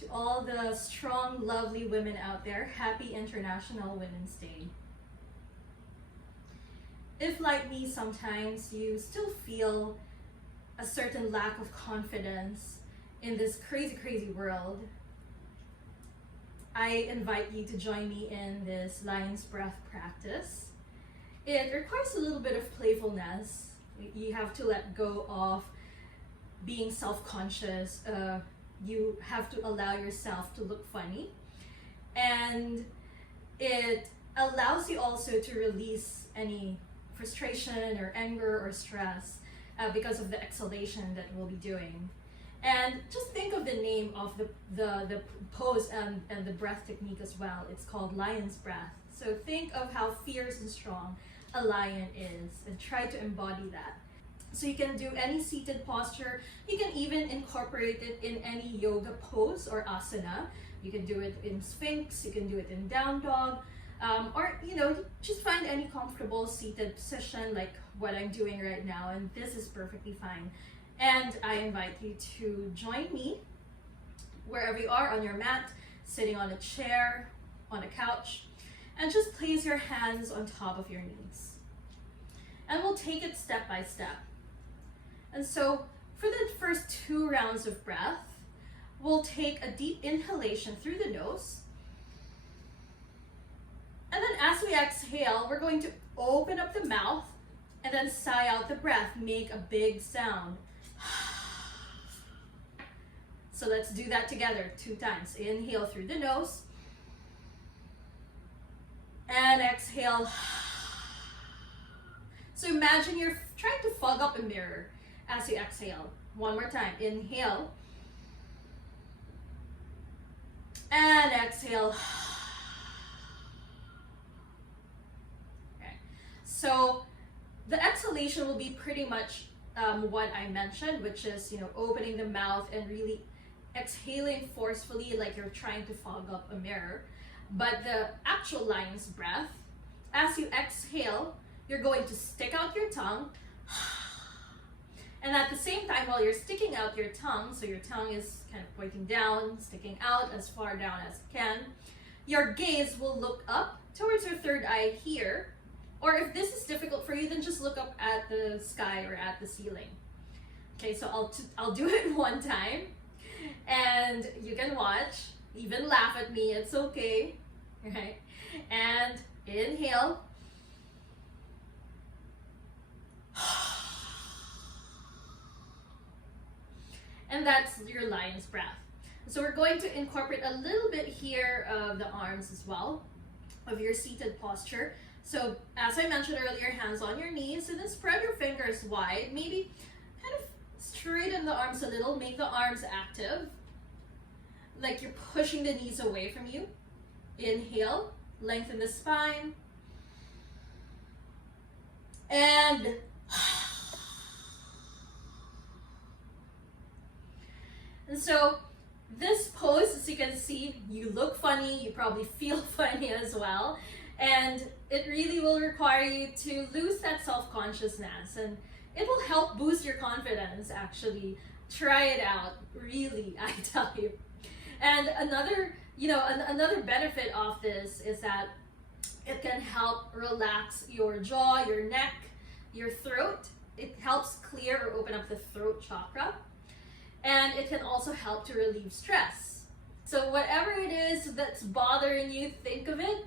To all the strong, lovely women out there, happy International Women's Day. If, like me, sometimes you still feel a certain lack of confidence in this crazy, crazy world, I invite you to join me in this lion's breath practice. It requires a little bit of playfulness. You have to let go of being self-conscious. You have to allow yourself to look funny. And it allows you also to release any frustration or anger or stress because of the exhalation that we'll be doing. And just think of the name of the pose and the breath technique as well. It's called lion's breath. So think of how fierce and strong a lion is and try to embody that. So you can do any seated posture. You can even incorporate it in any yoga pose or asana. You can do it in Sphinx, you can do it in down dog, or just find any comfortable seated position like what I'm doing right now, and this is perfectly fine. And I invite you to join me wherever you are, on your mat, sitting on a chair, on a couch, and just place your hands on top of your knees. And we'll take it step by step. And so for the first 2 rounds of breath, we'll take a deep inhalation through the nose. And then as we exhale, we're going to open up the mouth and then sigh out the breath, make a big sound. So let's do that together 2 times. Inhale through the nose. And exhale. So imagine you're trying to fog up a mirror as you exhale. One more time. Inhale. And exhale. Okay. So the exhalation will be pretty much what I mentioned, which is, opening the mouth and really exhaling forcefully like you're trying to fog up a mirror. But the actual lion's breath, as you exhale, you're going to stick out your tongue. And at the same time, while you're sticking out your tongue, so your tongue is kind of pointing down, sticking out as far down as it can, your gaze will look up towards your third eye here. Or if this is difficult for you, then just look up at the sky or at the ceiling. Okay, so I'll do it 1 time, and you can watch, even laugh at me, it's okay. Right? And inhale. And that's your lion's breath. So we're going to incorporate a little bit here of the arms as well, of your seated posture. So as I mentioned earlier, hands on your knees, and then spread your fingers wide. Maybe kind of straighten the arms a little, make the arms active, like you're pushing the knees away from you. Inhale, lengthen the spine. And so this pose, as you can see, you look funny, you probably feel funny as well. And it really will require you to lose that self-consciousness, and it will help boost your confidence, actually. Try it out, really, I tell you. And another benefit of this is that it can help relax your jaw, your neck, your throat. It helps clear or open up the throat chakra. And it can also help to relieve stress. So whatever it is that's bothering you, think of it.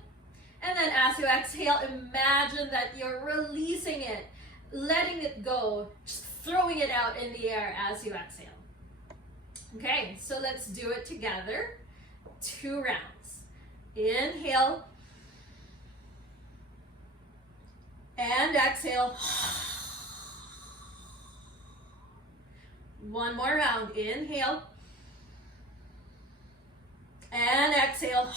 And then as you exhale, imagine that you're releasing it, letting it go, just throwing it out in the air as you exhale. Okay, so let's do it together. 2 rounds. Inhale. And exhale. 1 more round. Inhale. And exhale.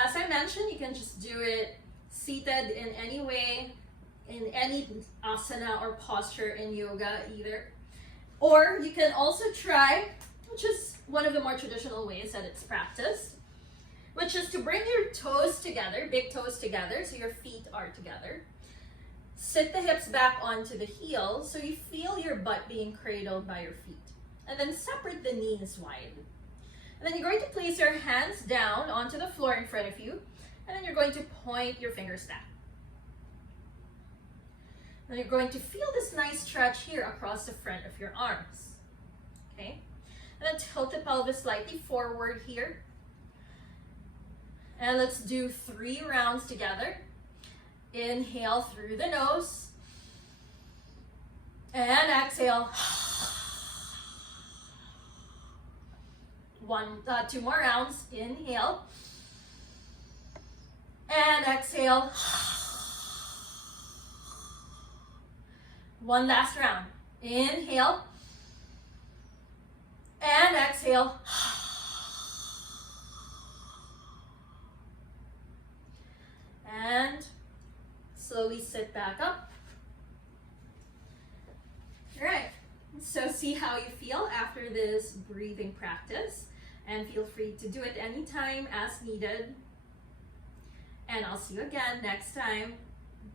As I mentioned, you can just do it seated in any way, in any asana or posture in yoga either. Or you can also try, which is one of the more traditional ways that it's practiced, which is to bring your toes together, big toes together, so your feet are together. Sit the hips back onto the heels so you feel your butt being cradled by your feet. And then separate the knees wide. And then you're going to place your hands down onto the floor in front of you. And then you're going to point your fingers back. And you're going to feel this nice stretch here across the front of your arms. Okay? And then tilt the pelvis slightly forward here. And let's do 3 rounds together. Inhale through the nose. And exhale. 2 more rounds. Inhale. And exhale. 1 last round. Inhale. And exhale. And slowly sit back up. All right. So see how you feel after this breathing practice. And feel free to do it anytime as needed. And I'll see you again next time.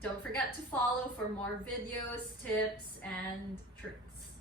Don't forget to follow for more videos, tips, and tricks.